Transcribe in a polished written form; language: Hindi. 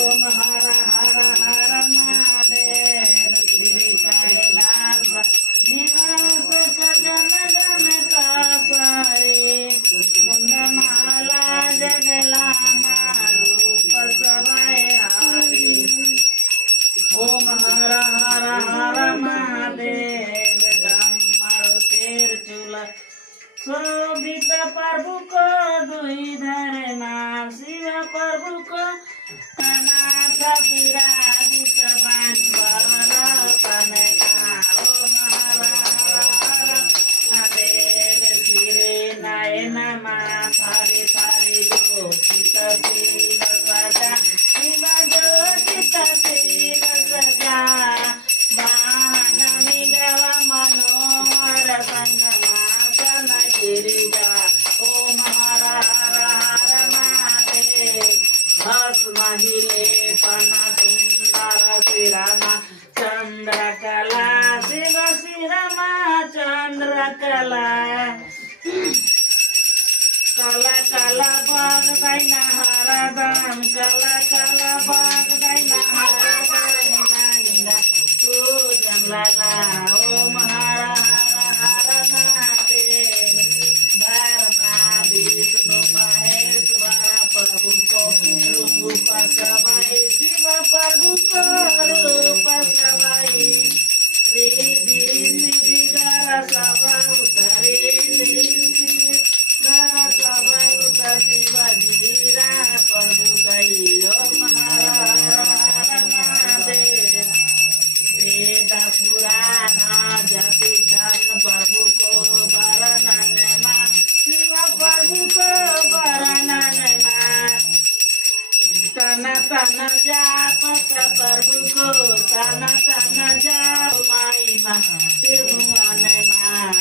ओम हर हर हर महादेव गिरि कैलास निवास गगन गन कासारे मुंड माला जगलामा रूप सवाय हारे ओम हर हर हर महादेव डमरुतेर चूल शोभित प्रभु को दुई धरमा शिव प्रभु को नाथ विराजित बाणवर तनया ओम हर हर महादेव शिरे नयन थारी थारी ज्योतित शिव सजा शिव ज्योतित शिव सजा वाहन मिगव मनोहर संगमासन गिरिजा ओम हर हर हर महादेव भस्म हिले पन सुंदर शिरमा चंद्रकला शिव शिरमा चंद्रकला कला कला बाग दैना हरदम कला कला बाग दैना हरदम गाइला पूजन लाला ओम हर हर हर महादेव ब्रह्मा विष्णु महेश्वर प्रभु को रूप सवाई शिव प्रभु को रूप सवाई रिधि सिद्धि गर सब उतरी शिवजीरा प्रभु कई ओम हर हर महादेव वेद पुराण जपि धन प्रभु को वर्णन मा शिव प्रभु को वर्णन मा तन तन जाप प्रभु को तन तन जाप माई मा त्रिभुवन मा